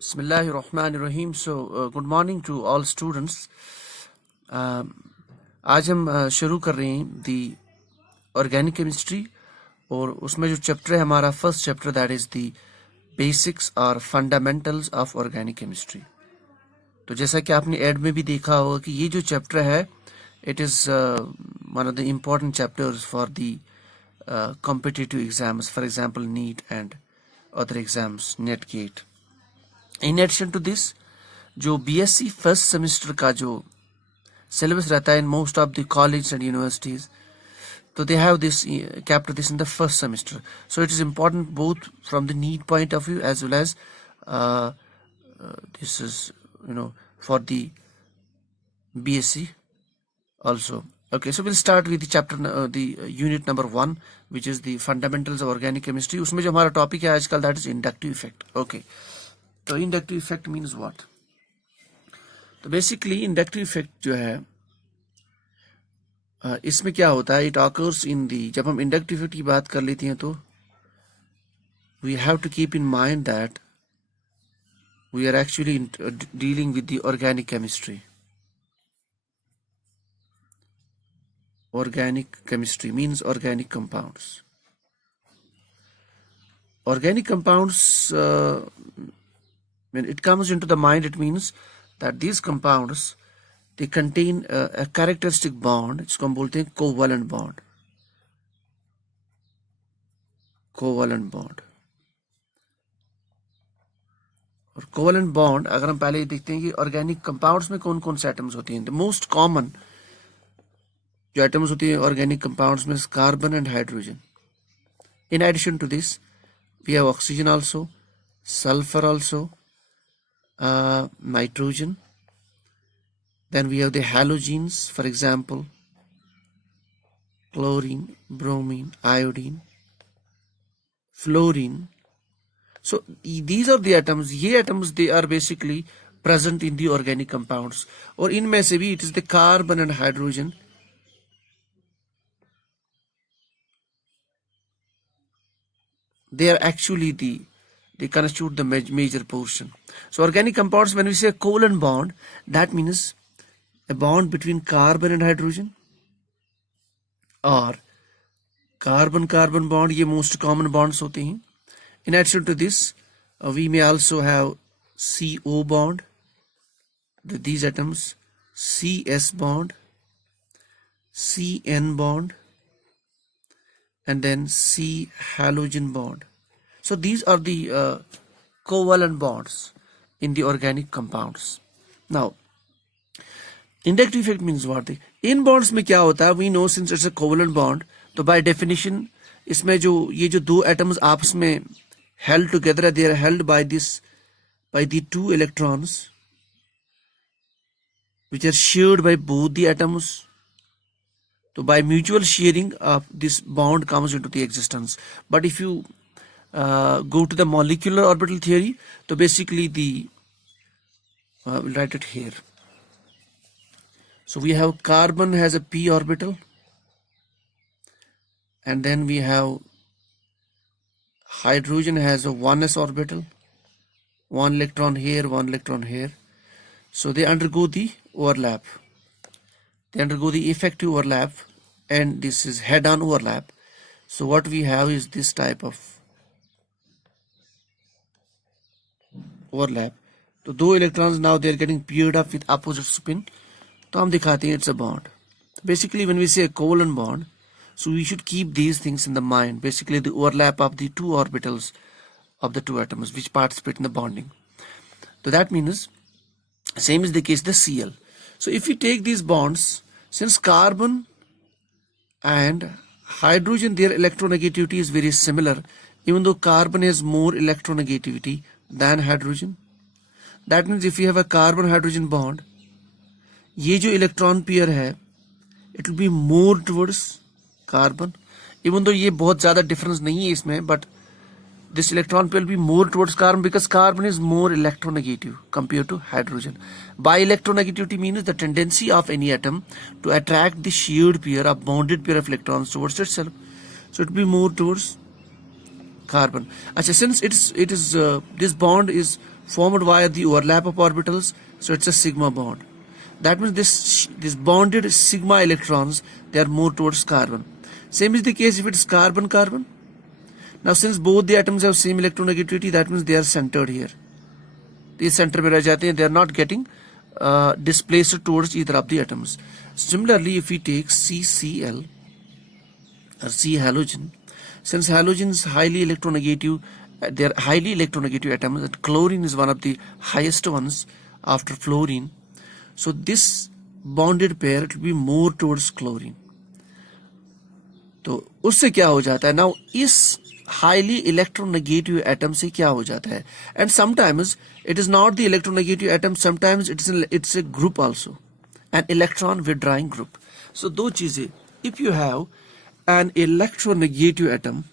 Bismillahirrahmanirrahim. Good morning to all students. आज हम शुरू कर रहे हैं दी ऑर्गेनिक केमिस्ट्री और उसमें जो चैप्टर है हमारा first chapter that is the basics और फंडामेंटल्स ऑफ ऑर्गेनिक केमिस्ट्री। तो जैसा कि आपने एड में भी देखा होगा कि ये जो चैप्टर है it is one of the important chapters for the competitive exams, for example NEET and other exams, NET GATE. In addition to this जो बीएससी फर्स्ट सेमेस्टर का जो सिलेबस रहता है in most of the college and universities, so they have this kept this in the first semester, so it is important both from the need point of view as well as this is for the BSc also. Okay, so we'll start with the chapter the unit number 1 which is the fundamentals of organic chemistry. उसमें जो हमारा topic है आजकल that is inductive effect. Okay, तो inductive effect means what? तो basically inductive effect जो है इसमें क्या होता है, इट ऑकर्स इन दी, जब हम इंडक्टिव इफेक्ट की बात कर लेते हैं तो we have to keep in mind that we are actually dealing with the organic chemistry. Organic chemistry means organic compounds. Organic compounds when it comes into the mind, it means that these compounds they contain a characteristic bond जिसको हम बोलते हैं covalent bond. Covalent bond और covalent bond अगर हम पहले देखते हैं कि ऑर्गेनिक कंपाउंड्स में कौन कौन से एटम्स होती हैं. द मोस्ट कॉमन जो एटम्स होती हैं ऑर्गेनिक कंपाउंड्स में carbon and hydrogen. In addition to this we have oxygen also, sulphur also, nitrogen. Then we have the halogens, for example, chlorine, bromine, iodine, fluorine. So these are the atoms. ये atoms they are basically present in the organic compounds. और इनमें से भी it is the carbon and hydrogen. They are actually they constitute the major portion. So organic compounds, when we say covalent bond, that means a bond between carbon and hydrogen or carbon-carbon bond. ये most common bonds होते हैं. In addition to this, we may also have CO bond, these atoms, CS bond, CN bond, and then C halogen bond. So these are the covalent bonds in the organic compounds. Now, inductive effect means what? In bonds में क्या होता है? We know since it's a covalent bond, तो by definition इसमें जो ये जो दो atoms आपस में held together, they are held by the two electrons which are shared by both the atoms. So by mutual sharing this bond comes into the existence. But if you go to the molecular orbital theory, so basically we'll write it here. So we have carbon has a p orbital, and then we have hydrogen has a 1s orbital, one electron here, one electron here. So they undergo the overlap, they undergo the effective overlap, and this is head-on overlap. So what we have is this type of overlap. तो दो electrons now they are getting paired up with opposite spin, तो हम दिखाते हैं it's a bond. Basically when we say a covalent bond, so we should keep these things in the mind. Basically the overlap of the two orbitals of the two atoms which participate in the bonding. So that means same is the case the Cl. So if we take these bonds, since carbon and hydrogen their electronegativity is very similar, even though carbon has more electronegativity than hydrogen. That means if you have a carbon hydrogen bond, ये जो electron pair है it will be more towards carbon, even though ये बहुत ज़्यादा difference नहीं है इसमें, but this electron pair will be more towards carbon because carbon is more electronegative compared to hydrogen. By electronegativity means the tendency of any atom to attract the shared pair, a bonded pair of electrons towards itself. So it will be more towards carbon. Since it is this bond is formed via the overlap of orbitals, so it's a sigma bond. That means this bonded sigma electrons, they are more towards carbon. Same is the case if it's carbon-carbon. Now since both the atoms have same electronegativity, that means they are centered here. These center में रह जाते हैं, they are not getting displaced towards either of the atoms. Similarly, if we take CCl or C halogen, since halogen is highly electronegative, they are highly electronegative atoms, and chlorine is one of the highest ones after fluorine. So this bonded pair, it will be more towards chlorine. तो उससे क्या हो जाता है? Now इस highly electronegative atom से क्या हो जाता है? And sometimes it is not the electronegative atom, sometimes it's a group also, an electron withdrawing group. So दो चीजें, if you have an electronegative atom,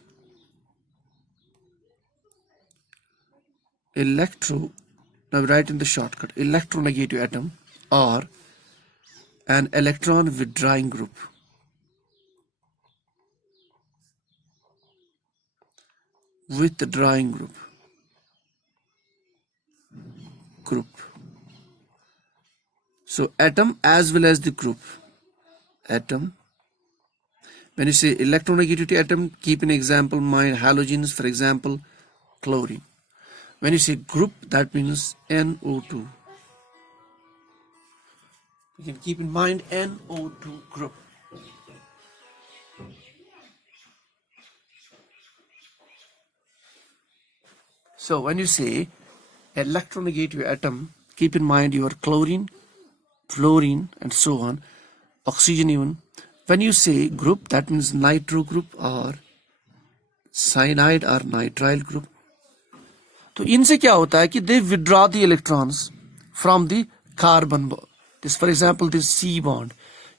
now write in the shortcut, electronegative atom or an electron withdrawing group. Withdrawing group. So atom as well as the group. Atom. When you say electronegativity atom, keep an example mind halogens, for example, chlorine. When you say group, that means NO2. You can keep in mind NO2 group. So when you say electronegative atom, keep in mind your chlorine, fluorine, and so on, oxygen even. When you say group, that means nitro group or cyanide or nitrile group. तो इनसे क्या होता है कि they withdraw the electrons from the carbon. This, for example, this C bond.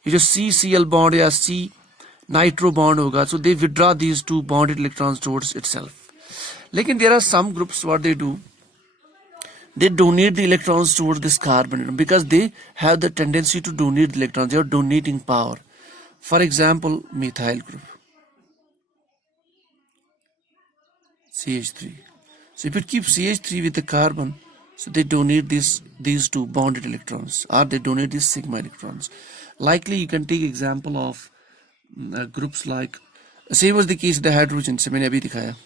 ये जो CCl bond या C nitro bond होगा, so they withdraw these two bonded electrons towards itself. लेकिन there are some groups, what they do, they donate the electrons towards this carbon atom because they have the tendency to donate the electrons. They are donating power. For example, methyl group, CH3. So if it keeps CH3 with the carbon, so they donate these two bonded electrons, or they donate these sigma electrons. Likely you can take example of groups like, same was the case with the hydrogen से मैंने अभी दिखाया.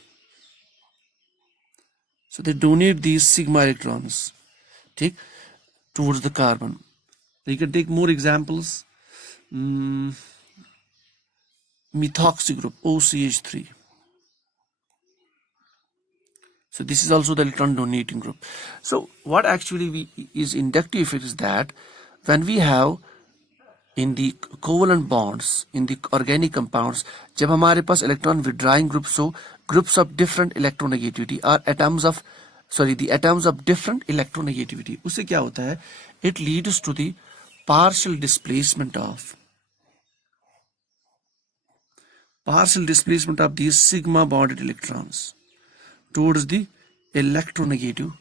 So they donate these sigma electrons, take towards the carbon. You can take more examples. Methoxy group, OCH3. So this is also the electron donating group. So what actually is inductive effect is that when we have in the covalent bonds, in the organic compounds, जब हमारे पास electron withdrawing groups हो, groups of different electronegativity or the atoms of different electronegativity, उससे क्या होता है? It leads to the partial displacement of these sigma bonded electrons towards the electronegative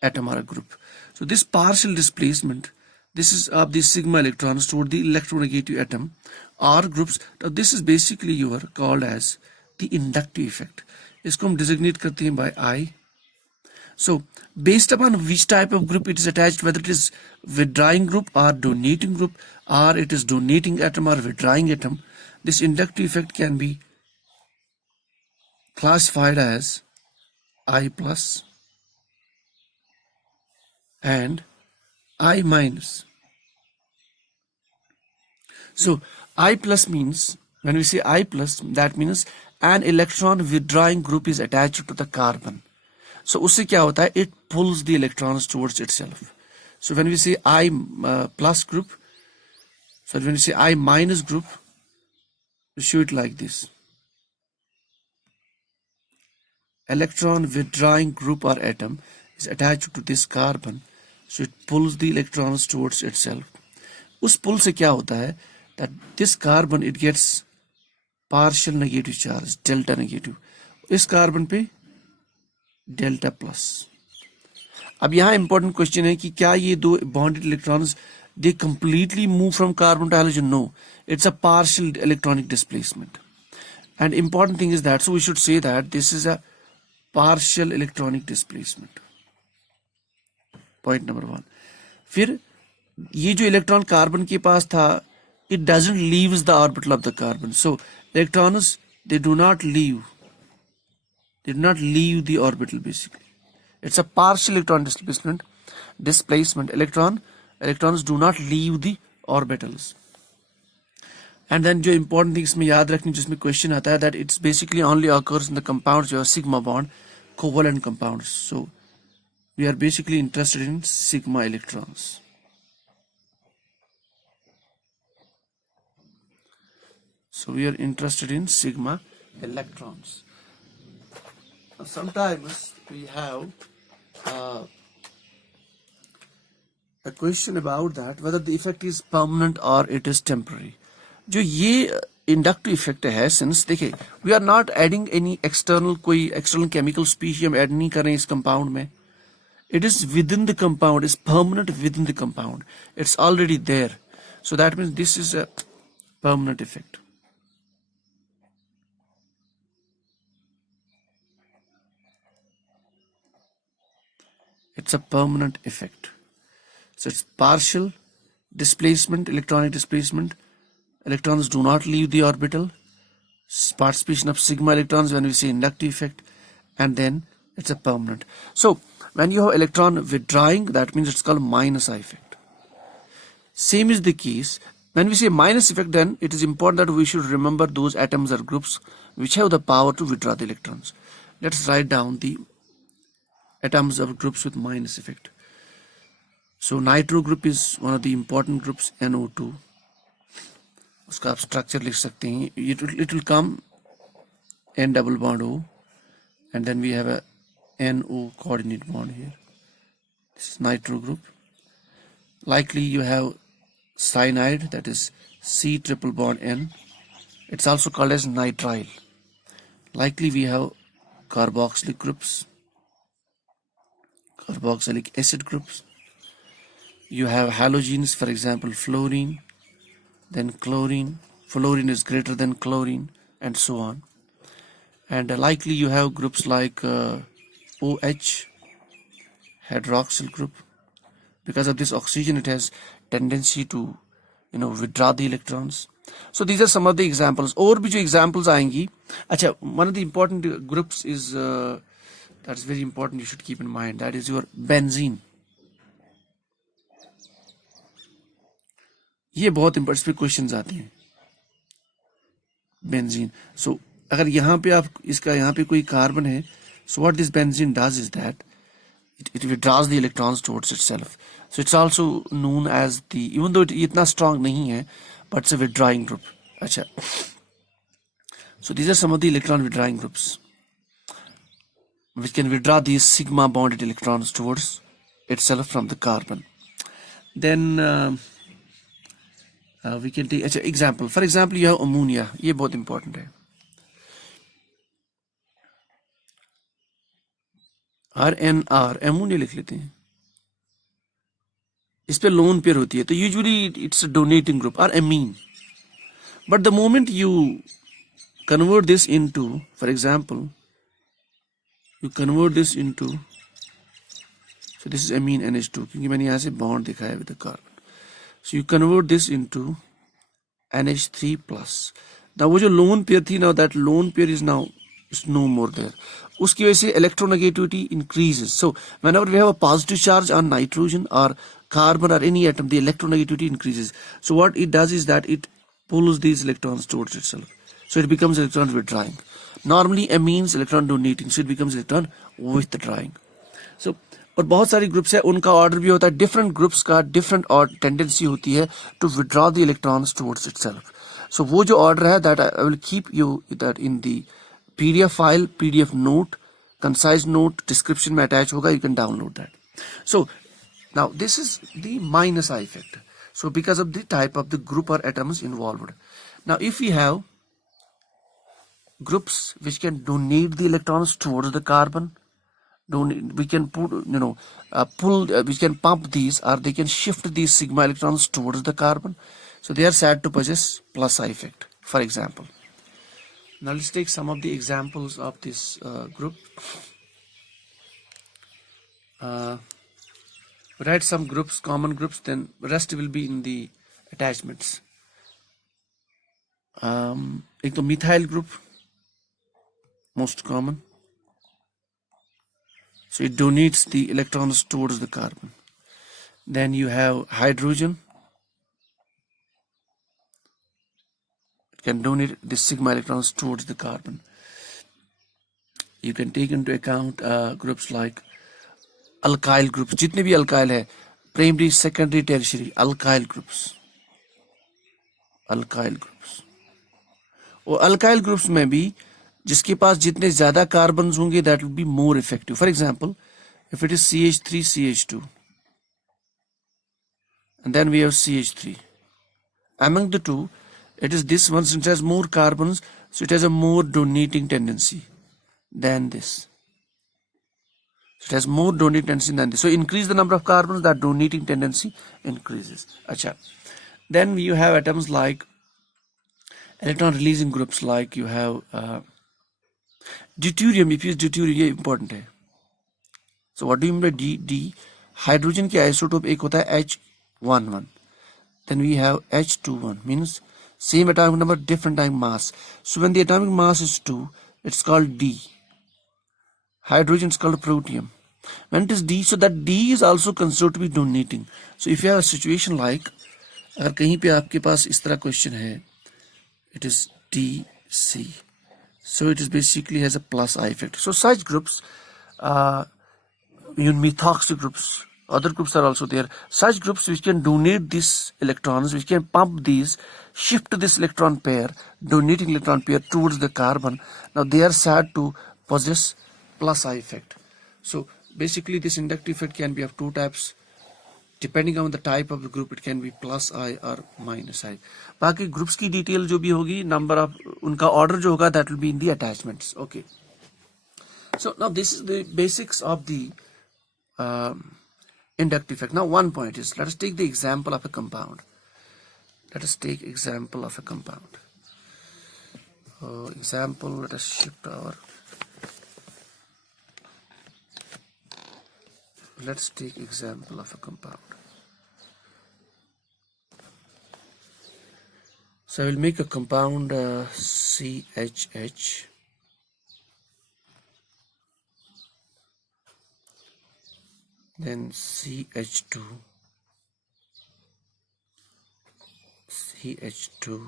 atom or a group. So this partial displacement, this is of the sigma electrons toward the electronegative atom or groups. Now this is basically called as the inductive effect. इसको हम designate करते हैं by I. So based upon which type of group it is attached, whether it is withdrawing group or donating group, or it is donating atom or withdrawing atom, this inductive effect can be classified as I plus and I minus. So I plus means, when we say I plus, that means an electron withdrawing group is attached to the carbon. So उससे क्या होता है? It pulls the electrons towards itself. So when we say I plus group, so when we say I minus group, we show it like this. Electron withdrawing group or atom is attached to this carbon, so it pulls the electrons towards itself. उस pull से क्या होता है? That this carbon, it gets partial negative charge, delta negative. इस carbon पे delta plus. अब यहाँ important question है कि क्या ये दो bonded electrons, they completely move from carbon to halogen? No, it's a partial electronic displacement. And important thing is that, so we should say that this is a partial electronic displacement. Point number 1। फिर ये जो electron carbon के पास था, it doesn't leaves the orbital of the carbon. So electrons, they do not leave the orbital basically. It's a partial electron displacement. Electrons do not leave the orbitals. And then जो important thing इसमें याद रखनी जिसमें question आता है, that it's basically only occurs in the compounds जो sigma bond covalent compounds. So we are basically interested in sigma electrons. So we are interested in sigma electrons. Sometimes we have a question about that, whether the effect is permanent or it is temporary. जो ये inductive effect है, since देखिए we are not adding any कोई external chemical species हम add नहीं कर रहे हैं इस कंपाउंड में. It is within the compound, is permanent within the compound. It's already there. So that means this is a permanent effect. It's a permanent effect. So it's partial displacement, electronic displacement. Electrons do not leave the orbital. Participation of sigma electrons when we say inductive effect, and then it's a permanent. So when you have electron withdrawing, that means it's called minus I effect. Same is the case when we say minus effect, then it is important that we should remember those atoms or groups which have the power to withdraw the electrons. Let's write down the atoms of groups with minus effect. So nitro group is one of the important groups, NO2. उसका आप structure लिख सकते हैं. It will come N double bond O, and then we have a NO coordinate bond here. This is nitro group. Likely you have cyanide, that is C triple bond N. It's also called as nitrile. Likely we have carboxylic groups, carboxylic acid groups. You have halogens, for example fluorine, then chlorine. Fluorine is greater than chlorine, and so on. And likely you have groups like OH, hydroxyl group. Because of this oxygen, it has tendency to withdraw the electrons. So these are some of the examples. और भी जो examples आएंगी. अच्छा, one of the important groups is that's very important, you should keep in mind, that is your benzene. ये बहुत important, इस पे questions आते हैं. बेंजीन. सो अगर यहाँ पे आप इसका यहाँ पे कोई कार्बन है, so what this benzene does is that it withdraws the electrons towards itself. So it's also known as the, even though it इतना strong नहीं है, but it's a withdrawing group. अच्छा. So these are some of the electron withdrawing groups which can withdraw these sigma bonded electrons towards itself from the carbon. Then we can take example. For example, you have ammonia. ये बहुत important है. RNR, ammonia लिख लेते हैं. इस पे lone pair होती है, तो usually it's a donating group or amine. But the moment you convert this into, for example, you convert this into, so this is amine NH2, क्योंकि मैंने यहाँ से bond दिखाया है with the carbon. So you convert this into NH3 plus. Now वो जो lone pair थी, now that lone pair is now no more there. उसकी वजह से electronegativity increases. So whenever we have a positive charge on nitrogen or carbon or any atom, the electronegativity increases. So what it does is that it pulls these electrons towards itself. So it becomes electron withdrawing. Normally amines electron donating, so it becomes electron withdrawing. So और बहुत सारी groups है, उनका order भी होता है. Different groups का different और टेंडेंसी होती है to withdraw the electrons towards itself. So वो जो ऑर्डर है, that I will keep you that in the PDF file, PDF note, concise note description में अटैच होगा. You can download that. So now this is the minus I effect. So because of the type of the group और atoms involved. Now if you have groups which can donate the electrons towards the carbon, we can put we can pump these, or they can shift these sigma electrons towards the carbon, so they are said to possess plus I effect, for example. Now let's take some of the examples of this group. Write some groups, common groups, then rest will be in the attachments. एक तो methyl group, most common. So it donates the electrons towards the carbon. Then you have hydrogen. It can donate the sigma electrons towards the carbon. You can take into account groups like alkyl groups. जितने भी alkyl है, primary, secondary, tertiary, alkyl groups. Alkyl groups. और alkyl groups में भी जिसके पास जितने ज्यादा carbons होंगे that will be more effective. For example, if it is CH3, CH2, and then we have CH3. Among the two, it is this one since it has more carbons, so it has a more donating tendency than this. So it has more donating tendency than this. So increase the number of carbons, that donating tendency increases. Acha. Then you have atoms like electron releasing groups, like you have deuterium. If you use deuterium, ये important है. So what do you mean by D? Hydrogen की isotope एक होता है H11. Then we have H21, means same atomic number, different atomic mass. So when the atomic mass is 2, it's called D. Hydrogen is called protium. When it is D, so that D is also considered to be donating. So if you have a situation like, अगर कहीं पे आपके पास इस तरह question है, it is DC. So it is basically has a plus I effect. So such groups, even methoxy groups, other groups are also there. Such groups which can donate these electrons, which can pump these, shift this electron pair, donating electron pair towards the carbon. Now they are said to possess plus I effect. So basically this inductive effect can be of two types. Depending on the type of the group, it can be plus I or minus I. बाकी groups की detail जो भी होगी, number of उनका order जो होगा, that will be in the attachments. Okay. So now this is the basics of the inductive effect. Now one point is, let us take the example of a compound. Let us take example of a compound. Example, let us shift our. Let's take example of a compound. So I will make a compound CHH. Then CH2, CH2,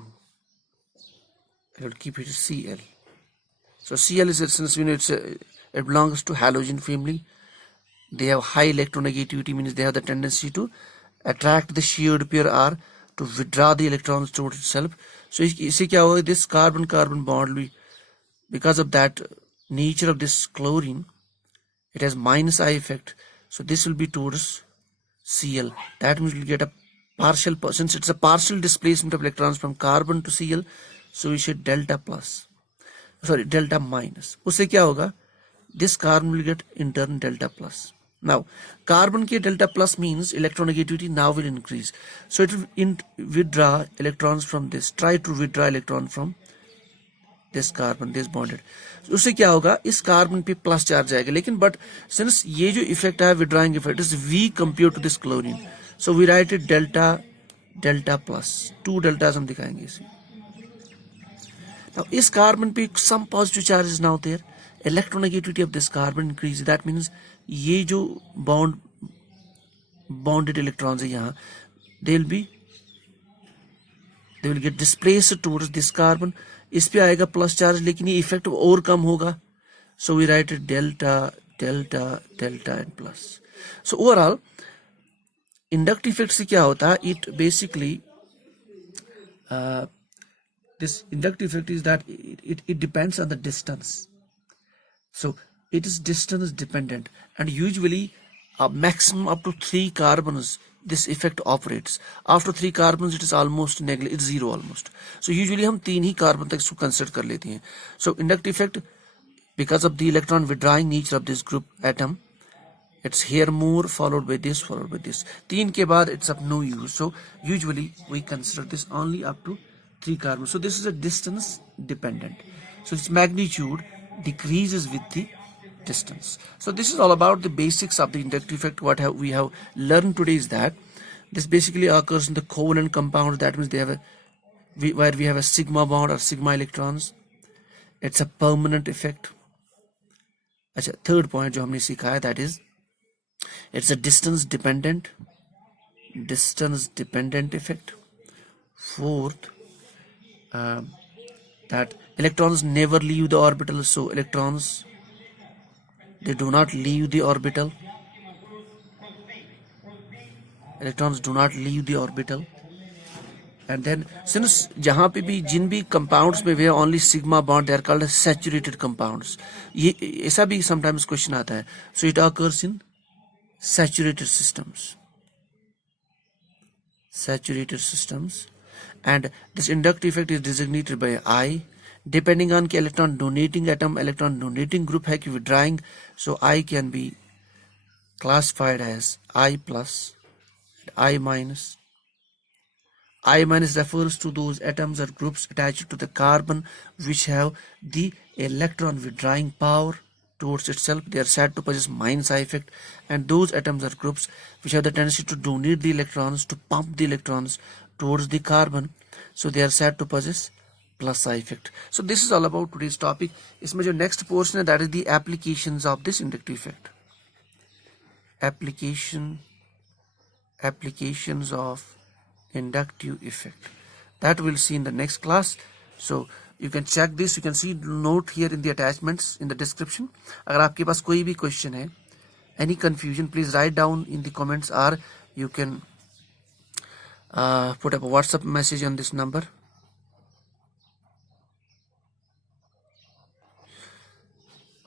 I will keep it Cl. So Cl is, since we know it belongs to halogen family, they have high electronegativity, means they have the tendency to attract the shared pair or to withdraw the electrons towards itself. So इससे क्या होगा, this carbon-carbon bond will, because of that nature of this chlorine, it has minus I effect. So this will be towards Cl. That means we will get a partial, since it's a partial displacement of electrons from carbon to Cl, so we should delta minus. उससे क्या होगा, this carbon will get in turn delta plus. Now carbon के delta plus means electronegativity now will increase, so it will withdraw electrons from this, try to withdraw electron from this carbon, this bonded. उससे क्या होगा, इस carbon पे plus charge आएगा, लेकिन but since ये जो इफेक्ट है withdrawing effect is weak compare to this chlorine, so we write it delta plus, 2 deltas हम दिखाएंगे इसे. Now इस कार्बन पे some positive charge is now there, electronegativity of this carbon increase. That means ये जो bonded electrons है यहाँ, they will get displaced towards this carbon. इस पे आएगा प्लस चार्ज, लेकिन ये इफेक्ट और कम होगा, so we write it delta and plus. So overall inductive effect से क्या होता है, it basically this inductive effect is that it depends on the distance. So it is distance dependent, and usually a maximum up to 3 carbons this effect operates. After 3 carbons it is almost it's zero almost. So usually हम 3 ही carbon तक इसको consider कर लेते हैं. So inductive effect, because of the electron withdrawing nature of this group atom, it's here more followed by this 3 के बाद it's of no use. So usually we consider this only up to 3 carbons. So this is a distance dependent, so its magnitude decreases with the distance. So this is all about the basics of the inductive effect. What we have learned today is that this basically occurs in the covalent compounds. That means they have where we have a sigma bond or sigma electrons. It's a permanent effect. अच्छा, third point जो हमने सीखा है, that is it's a distance dependent effect. Fourth, that electrons never leave the orbital. So electrons, they do not leave the orbital. Electrons do not leave the orbital. And then since जहाँ पे भी जिन भी compounds में we have only sigma bond, they are called as saturated compounds. ये ऐसा भी sometimes question आता है. So it occurs in saturated systems. And this inductive effect is designated by I, depending on कि electron donating atom, electron donating group है कि withdrawing. So I can be classified as I plus, I minus. I minus refers to those atoms or groups attached to the carbon which have the electron withdrawing power towards itself. They are said to possess minus I effect. And those atoms or groups which have the tendency to donate the electrons, to pump the electrons towards the carbon, so they are said to possess plus I effect. So this is all about today's topic. इसमें जो next portion है, that is the applications of this inductive effect. Applications of inductive effect, that we'll see in the next class. So you can check this, you can see note here in the attachments in the description. अगर आपके पास कोई भी question है, any confusion, please write down in the comments, or you can put up a WhatsApp message on this number.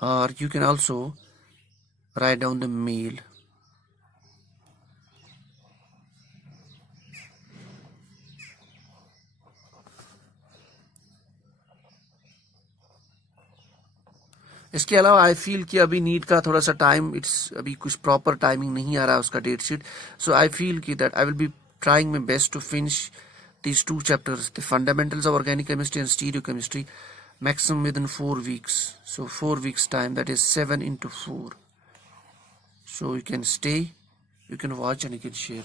Or you can also write down the mail. इसके अलावा आई feel कि अभी NEET का थोड़ा सा टाइम, इट्स अभी कुछ proper timing नहीं आ रहा उसका date sheet. So I feel कि that I will be trying my best to finish these two chapters, the fundamentals of organic chemistry and stereochemistry, maximum within 4 weeks. So 4 weeks time, that is 7 into 4. So you can stay, you can watch, and you can share.